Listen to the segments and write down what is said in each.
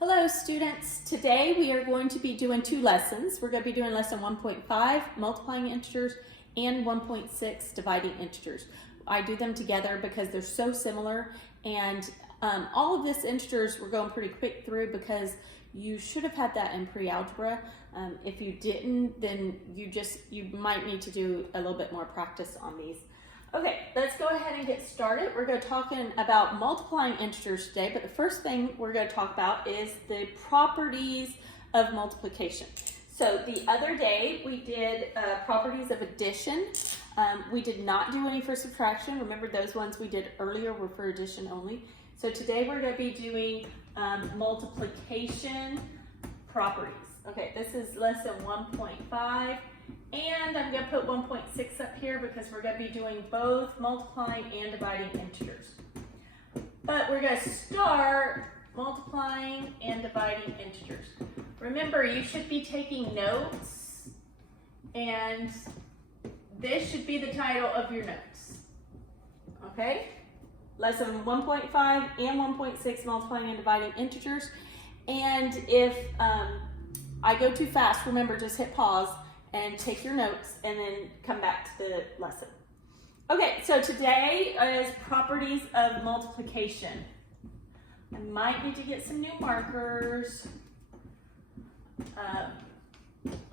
Hello students, today we are going to be doing two lessons. We're going to be doing lesson 1.5, multiplying integers, and 1.6, dividing integers. I do them together because they're so similar, and all of this integers we're going pretty quick through because you should have had that in pre-algebra. If you didn't, then you might need to do a little bit more practice on these. Okay, let's go ahead and get started. We're going to talk about multiplying integers today, but the first thing we're going to talk about is the properties of multiplication. So the other day we did properties of addition. We did not do any for subtraction. Remember, those ones we did earlier were for addition only. So today we're going to be doing multiplication properties. Okay, this is lesson 1.5. And I'm going to put 1.6 up here because we're going to be doing both multiplying and dividing integers. But we're going to start multiplying and dividing integers. Remember, you should be taking notes, and this should be the title of your notes. Okay? Lesson 1.5 and 1.6, multiplying and dividing integers. And if I go too fast, remember, just hit pause and take your notes and then come back to the lesson. Okay, so today is properties of multiplication. I might need to get some new markers.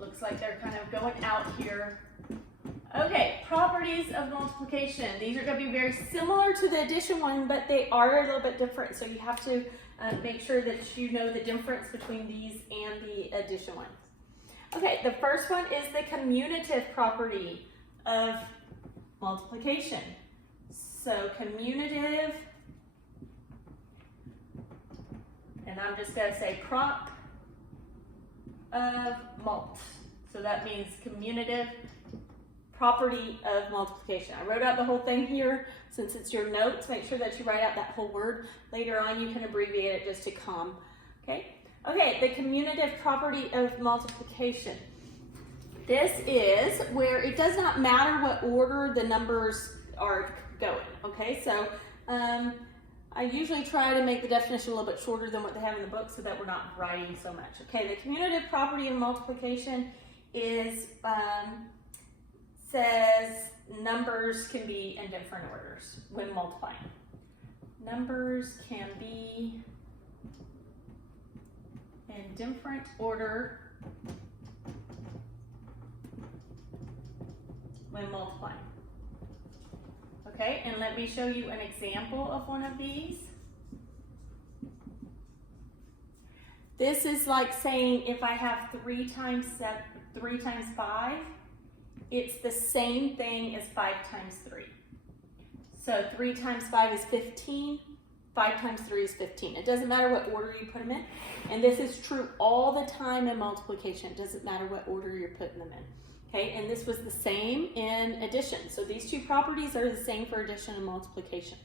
Looks like they're kind of going out here. Okay, properties of multiplication. These are going to be very similar to the addition one, but they are a little bit different. So you have to make sure that you know the difference between these and the addition one. Okay, the first one is the commutative property of multiplication. So commutative, and I'm just going to say prop of mult. So that means commutative property of multiplication. I wrote out the whole thing here. Since it's your notes, make sure that you write out that whole word. Later on, you can abbreviate it just to COM. Okay? Okay, the commutative property of multiplication. This is where it does not matter what order the numbers are going. Okay, so I usually try to make the definition a little bit shorter than what they have in the book so that we're not writing so much. Okay, the commutative property of multiplication is says numbers can be in different orders when multiplying. Numbers can be in different order when multiplying. Okay, and let me show you an example of one of these. This is like saying if I have 3 times 5, it's the same thing as 5 times 3. So 3 times 5 is 15. 5 times 3 is 15. It doesn't matter what order you put them in. And this is true all the time in multiplication. It doesn't matter what order you're putting them in. Okay, and this was the same in addition. So these two properties are the same for addition and multiplication.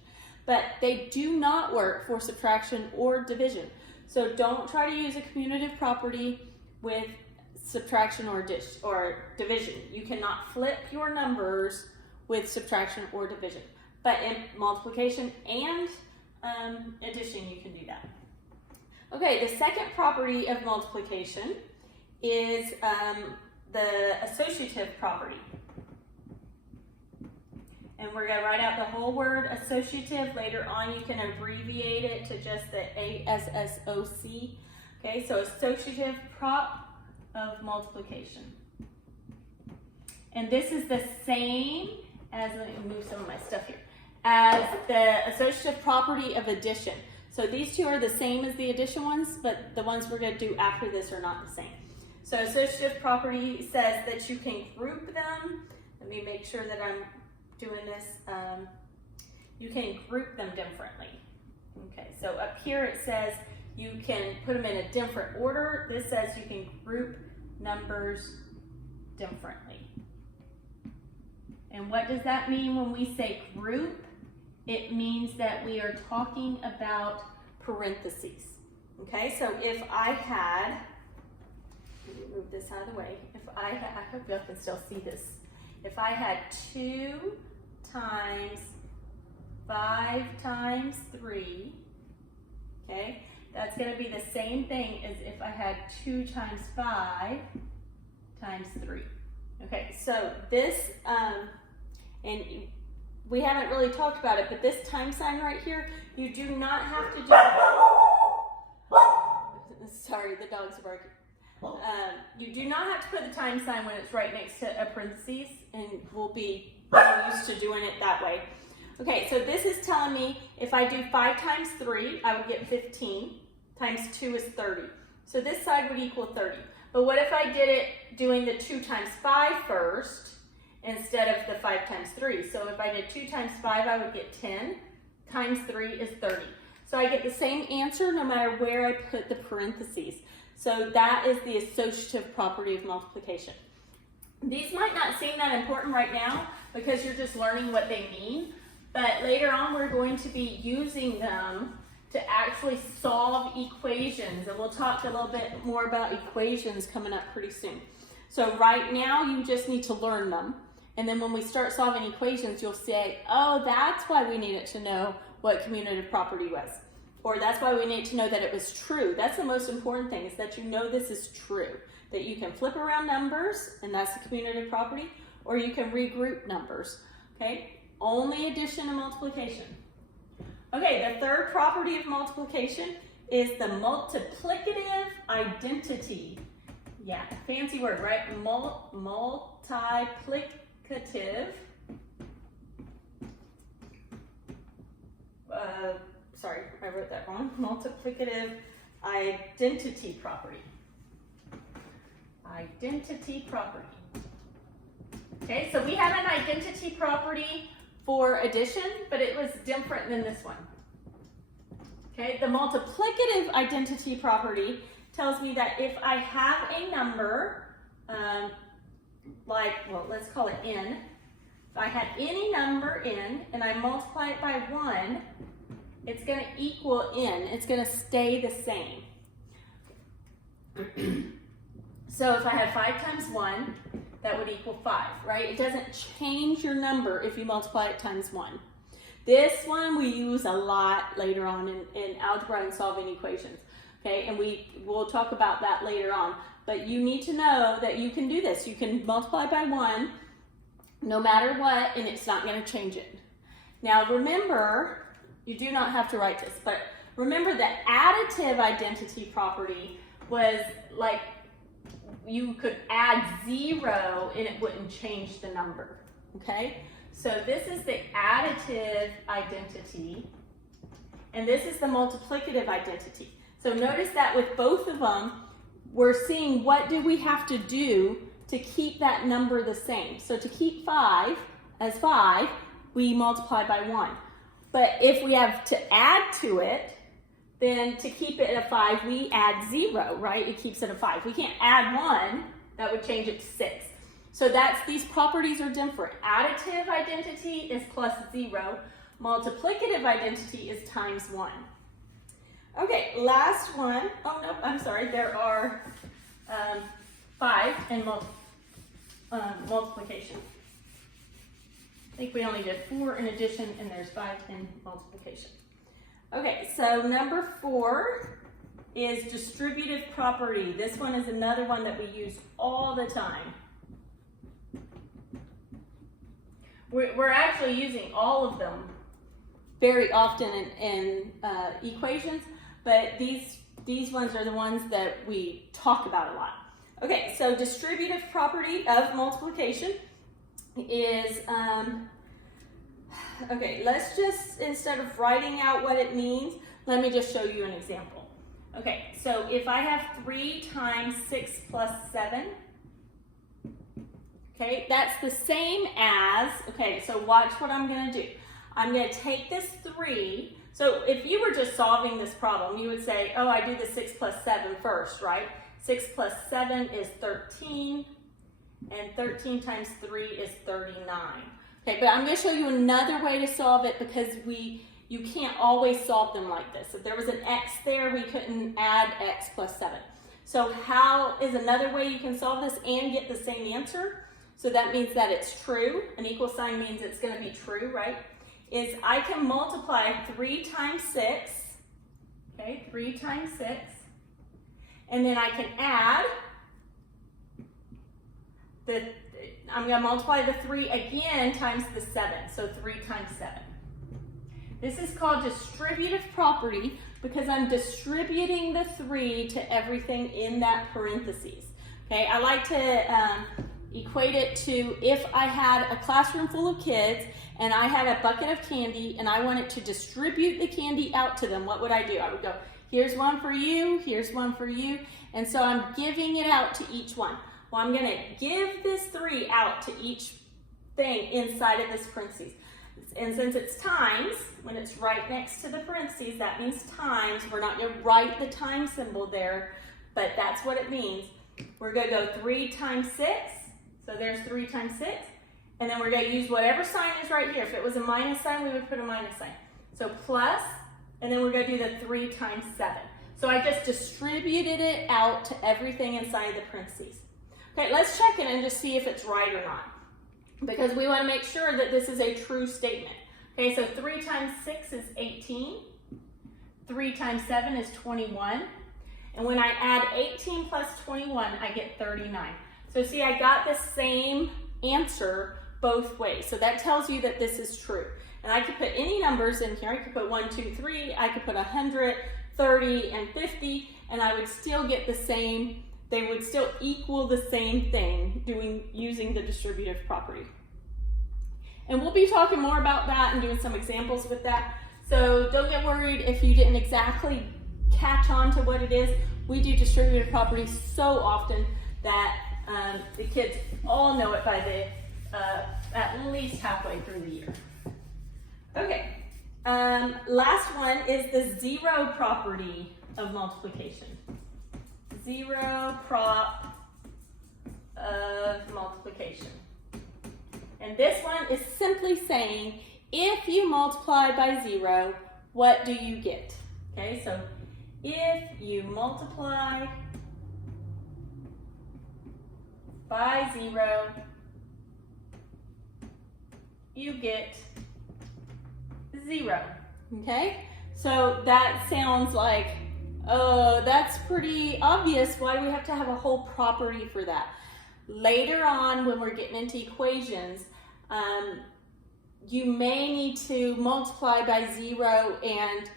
But they do not work for subtraction or division. So don't try to use a commutative property with subtraction or division. You cannot flip your numbers with subtraction or division. But in multiplication and addition, you can do that. Okay, the second property of multiplication is the associative property. And we're going to write out the whole word associative. Later on, you can abbreviate it to just the ASSOC. Okay, so associative prop of multiplication. And this is the same as, let me move some of my stuff here, as the associative property of addition. So these two are the same as the addition ones, but the ones we're going to do after this are not the same. So associative property says that you can group them. Let me make sure that I'm doing this. You can group them differently. Okay, so up here it says you can put them in a different order. This says you can group numbers differently. And what does that mean when we say group? It means that we are talking about parentheses. Okay, so if I had, let me move this out of the way. If I hope y'all can still see this. If I had 2 times 5 times 3, okay, that's that's going to be the same thing as if I had 2 times 5 times 3. Okay, so this, and we haven't really talked about it, but this time sign right here, you do not have to do, sorry, the dog's barking. You do not have to put the time sign when it's right next to a parentheses, and we'll be used to doing it that way. Okay, so this is telling me if I do 5 times 3, I would get 15, times 2 is 30. So this side would equal 30. But what if I did it doing the 2 times 5 first instead of the 5 times 3? So if I did 2 times 5, I would get 10, times 3 is 30. So I get the same answer no matter where I put the parentheses. So that is the associative property of multiplication. These might not seem that important right now because you're just learning what they mean, but later on we're going to be using them to actually solve equations, and we'll talk a little bit more about equations coming up pretty soon. So right now you just need to learn them, and then when we start solving equations you'll say, oh, that's why we needed to know what commutative property was, or that's why we need to know that it was true. That's the most important thing, is that you know this is true, that you can flip around numbers, and that's the commutative property, or you can regroup numbers, okay? Only addition and multiplication. Okay, the third property of multiplication is the multiplicative identity. Yeah, fancy word, right? Multiplicative. Sorry, I wrote that wrong. Multiplicative identity property. Identity property. Okay, so we have an identity property for addition, but it was different than this one. Okay, the multiplicative identity property tells me that if I have a number, let's call it n. If I had any number n and I multiply it by 1, it's going to equal n. It's going to stay the same. So if I had 5 times 1, that would equal 5, right? It doesn't change your number if you multiply it times 1. This one we use a lot later on in algebra and solving equations, okay? And we'll talk about that later on. But you need to know that you can do this. You can multiply by 1 no matter what, and it's not going to change it. Now remember, you do not have to write this, but remember that additive identity property was like, you could add 0 and it wouldn't change the number, okay? So this is the additive identity, and this is the multiplicative identity. So notice that with both of them, we're seeing what do we have to do to keep that number the same. So to keep 5 as 5, we multiply by 1. But if we have to add to it, then to keep it at 5, we add 0, right? It keeps it at 5. We can't add 1, that would change it to 6. So these properties are different. Additive identity is plus 0. Multiplicative identity is times 1. Okay, last one. Oh, no, I'm sorry. There are 5 in multiplication. I think we only did 4 in addition, and there's 5 in multiplication. Okay, so number 4 is distributive property. This one is another one that we use all the time. We're actually using all of them very often in equations, but these ones are the ones that we talk about a lot. Okay, so distributive property of multiplication is, okay, let's just, instead of writing out what it means, let me just show you an example. Okay, so if I have 3 times 6 plus 7, okay, that's the same as, okay, so watch what I'm going to do. I'm going to take this 3. So if you were just solving this problem, you would say, oh, I do the 6 plus 7 first, right? 6 plus 7 is 13, and 13 times 3 is 39. Okay, but I'm going to show you another way to solve it because you can't always solve them like this. If there was an x there, we couldn't add x plus 7. So how is another way you can solve this and get the same answer? So that means that it's true. An equal sign means it's going to be true, right? Is I can multiply 3 times 6 Okay, 3 times 6. And then I can add I'm going to multiply the 3 again times the 7. So 3 times 7. This is called distributive property because I'm distributing the 3 to everything in that parentheses. Okay, I like to equate it to if I had a classroom full of kids and I had a bucket of candy and I wanted to distribute the candy out to them, what would I do? I would go, here's one for you, here's one for you, and so I'm giving it out to each one. Well, I'm going to give this 3 out to each thing inside of this parentheses. And since it's times, when it's right next to the parentheses, that means times. We're not going to write the time symbol there, but that's what it means. We're going to go 3 times 6. So there's 3 times 6. And then we're going to use whatever sign is right here. If it was a minus sign, we would put a minus sign. So plus, and then we're going to do the 3 times 7. So I just distributed it out to everything inside the parentheses. Okay, let's check it and just see if it's right or not, because we want to make sure that this is a true statement. Okay, so 3 times 6 is 18. 3 times 7 is 21. And when I add 18 plus 21, I get 39. So see, I got the same answer both ways. So that tells you that this is true. And I could put any numbers in here. I could put 1, 2, 3. I could put 100, 30, and 50, and I would still get the same. They would still equal the same thing using the distributive property. And we'll be talking more about that and doing some examples with that. So don't get worried if you didn't exactly catch on to what it is. We do distributive property so often that the kids all know it by at least halfway through the year. Okay, last one is the zero property of multiplication. Zero prop of multiplication. And this one is simply saying, if you multiply by 0, what do you get? Okay, so if you multiply by 0, you get 0. Okay, so that sounds like, oh, that's pretty obvious. Why do we have to have a whole property for that? Later on, when we're getting into equations, you may need to multiply by 0, and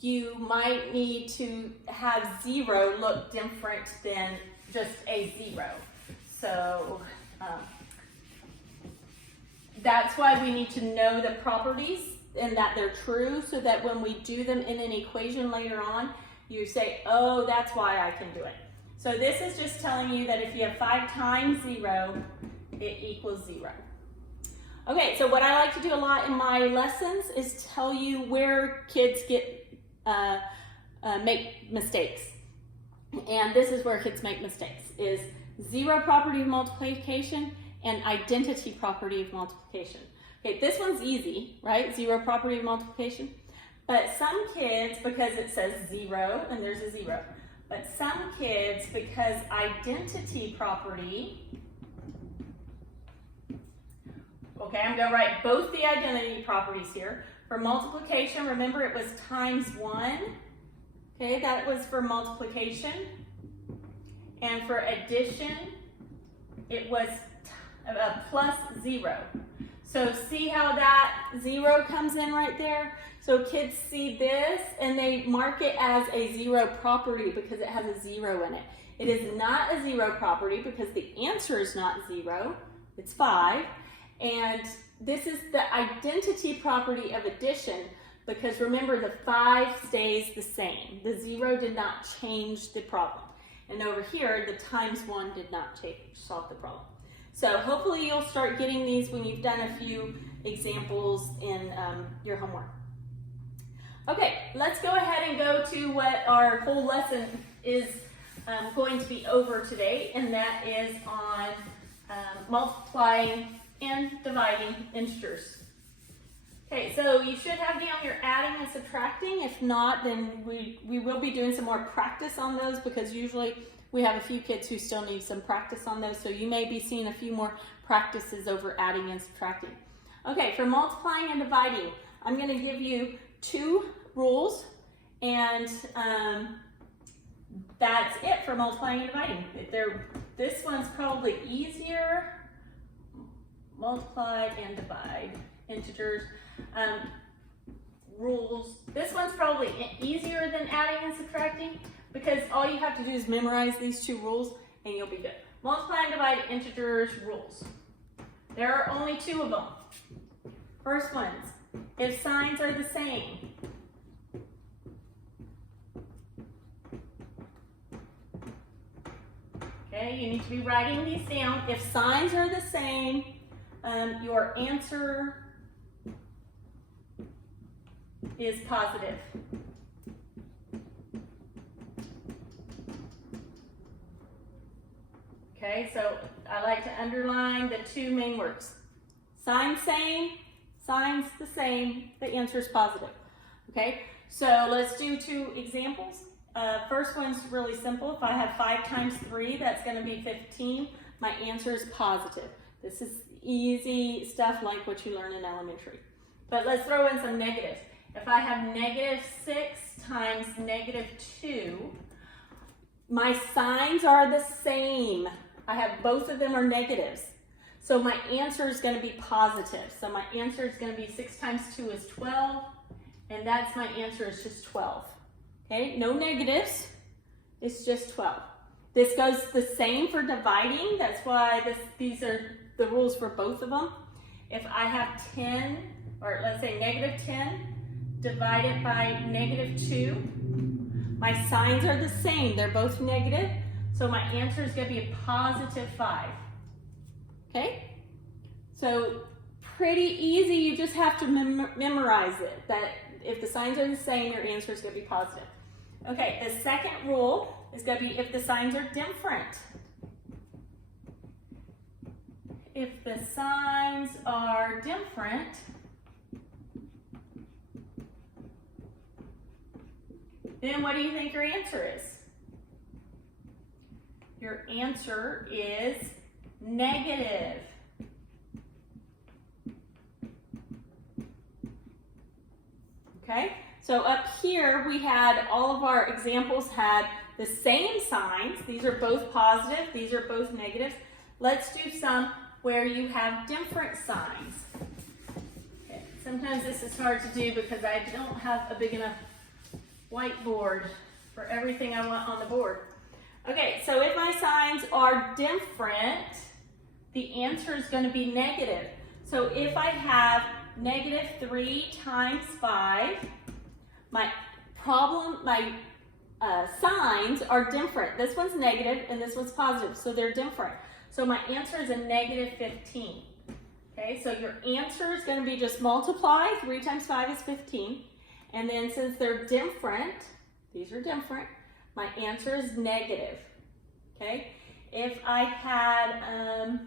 you might need to have 0 look different than just a 0. So that's why we need to know the properties and that they're true, so that when we do them in an equation later on, you say, oh, that's why I can do it. So this is just telling you that if you have 5 times 0, it equals 0. Okay, so what I like to do a lot in my lessons is tell you where kids make mistakes. And this is where kids make mistakes, is zero property of multiplication and identity property of multiplication. Okay, this one's easy, right? Zero property of multiplication. But some kids, because it says 0 and there's a 0, but some kids, because identity property, okay, I'm going to write both the identity properties here. For multiplication, remember it was times 1. Okay, that was for multiplication. And for addition, it was plus 0. So see how that 0 comes in right there? So kids see this and they mark it as a 0 property because it has a 0 in it. It is not a 0 property because the answer is not 0, it's 5. And this is the identity property of addition because remember the 5 stays the same. The 0 did not change the problem. And over here, the times 1 did not solve the problem. So hopefully you'll start getting these when you've done a few examples in your homework. Okay, let's go ahead and go to what our whole lesson is going to be over today, and that is on multiplying and dividing integers. Okay, so you should have down your adding and subtracting. If not, then we will be doing some more practice on those because usually we have a few kids who still need some practice on those, so you may be seeing a few more practices over adding and subtracting. Okay, for multiplying and dividing, I'm going to give you 2 rules, And that's it for multiplying and dividing. This one's probably easier. Multiply and divide integers. Rules. This one's probably easier than adding and subtracting because all you have to do is memorize these two rules and you'll be good. Multiply and divide integers rules. There are only two of them. First ones, if signs are the same. Okay, you need to be writing these down. If signs are the same, your answer is positive. Okay, so I like to underline the two main words. Signs same, signs the same, the answer is positive. Okay, so let's do two examples. First one's really simple. If I have 5 times 3, that's going to be 15. My answer is positive. This is easy stuff like what you learn in elementary. But let's throw in some negatives. If I have negative 6 times negative 2, my signs are the same. I have both of them are negatives. So my answer is going to be positive. So my answer is going to be 6 times 2 is 12. And that's my answer is just 12. Okay, no negatives. It's just 12. This goes the same for dividing. That's why these are the rules for both of them. If I have 10, or let's say negative 10, divided by negative 2, my signs are the same. They're both negative. So my answer is going to be a positive 5. Okay? So pretty easy. You just have to memorize it. That if the signs are the same, your answer is going to be positive. Okay, the second rule is going to be if the signs are different. If the signs are different, then what do you think your answer is? Your answer is negative. Okay, so up here we had all of our examples had the same signs. These are both positive, these are both negative. Let's do some where you have different signs. Okay. Sometimes this is hard to do because I don't have a big enough whiteboard for everything I want on the board. Okay, so if my signs are different, the answer is going to be negative. So if I have negative 3 times 5, my signs are different. This one's negative and this one's positive, so they're different. So my answer is a negative 15. Okay, so your answer is going to be just multiply. 3 times 5 is 15. And then since they're different, these are different, my answer is negative. Okay, if I had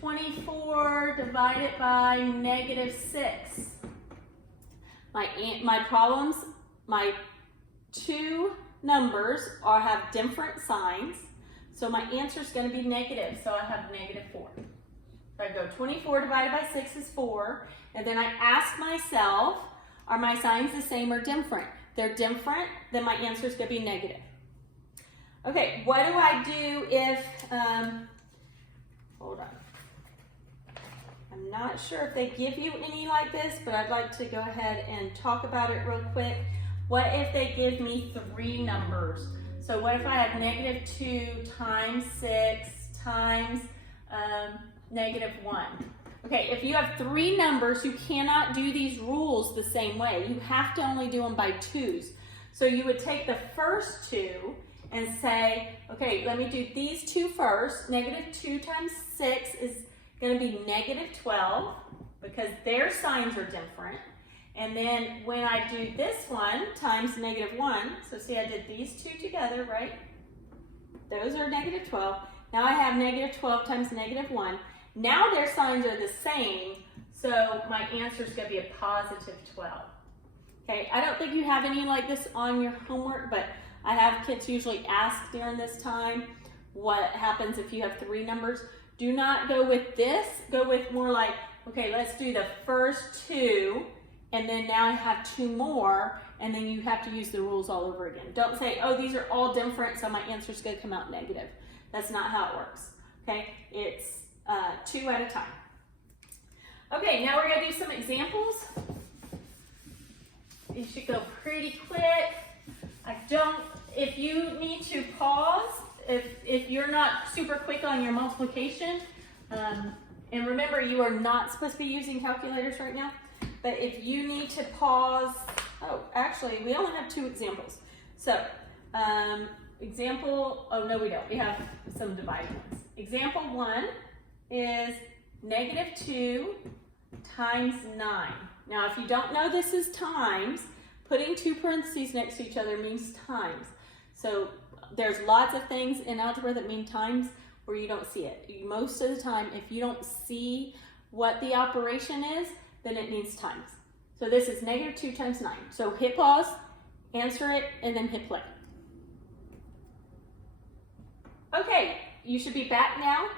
24 divided by negative 6, my two numbers have different signs, so my answer is going to be negative, so I have negative 4. So I go 24 divided by 6 is 4, and then I ask myself, are my signs the same or different? They're different, then my answer is going to be negative. Okay, what do I do if, hold on. I'm not sure if they give you any like this, but I'd like to go ahead and talk about it real quick. What if they give me 3 numbers? So what if I have negative 2 times 6 times negative 1? Okay, if you have 3 numbers, you cannot do these rules the same way. You have to only do them by 2s. So you would take the first 2 and say, okay, let me do these 2 first. Negative 2 times 6 is going to be negative 12 because their signs are different. And then when I do this one times negative 1, so see I did these 2 together, right? Those are negative 12. Now I have negative 12 times negative 1. Now their signs are the same, so my answer is going to be a positive 12. Okay, I don't think you have any like this on your homework, but I have kids usually ask during this time what happens if you have 3 numbers. Do not go with this. Go with more like, okay, let's do the first 2 and then now I have 2 more, and then you have to use the rules all over again. Don't say, oh, these are all different, so my answer is going to come out negative. That's not how it works, okay? It's 2 at a time. Okay, now we're going to do some examples. These should go pretty quick. If you need to pause, if you're not super quick on your multiplication, and remember, you are not supposed to be using calculators right now, but if you need to pause, oh, actually, we only have 2 examples. So, oh no we don't, we have some divided ones. Example 1 is -2 times 9. Now, if you don't know this is times, putting 2 parentheses next to each other means times. So there's lots of things in algebra that mean times where you don't see it. Most of the time, if you don't see what the operation is, then it means times. So this is -2 times 9. So hit pause, answer it, and then hit play. Okay, you should be back now.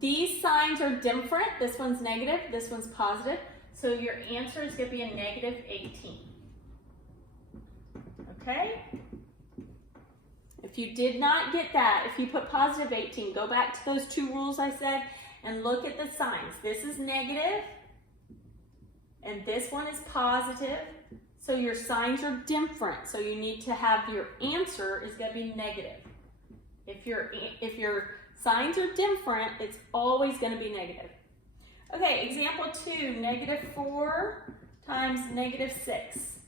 These signs are different. This one's negative, this one's positive. So your answer is going to be a -18. Okay? If you did not get that, if you put positive 18, go back to those 2 rules I said and look at the signs. This is negative and this one is positive. So your signs are different. So you need to have your answer is going to be negative. If your signs are different, it's always going to be negative. Okay, example 2, -4 times -6.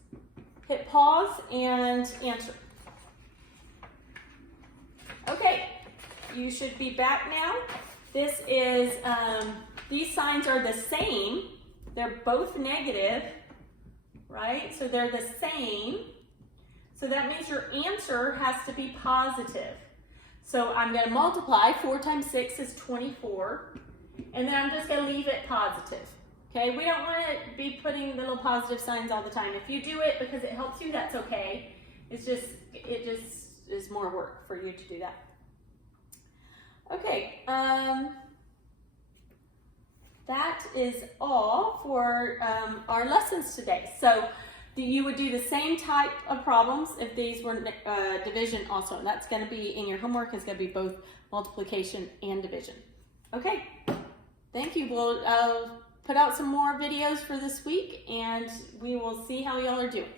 Hit pause and answer. Okay, you should be back now. This is, these signs are the same. They're both negative, right? So they're the same. So that means your answer has to be positive. So I'm going to multiply. 4 times 6 is 24. And then I'm just going to leave it positive. Okay, we don't want to be putting little positive signs all the time. If you do it because it helps you, that's okay. It just is more work for you to do that. Okay, that is all for our lessons today. So you would do the same type of problems if these were division also. And that's going to be in your homework. It's going to be both multiplication and division. Okay, thank you. We'll put out some more videos for this week and we will see how y'all are doing.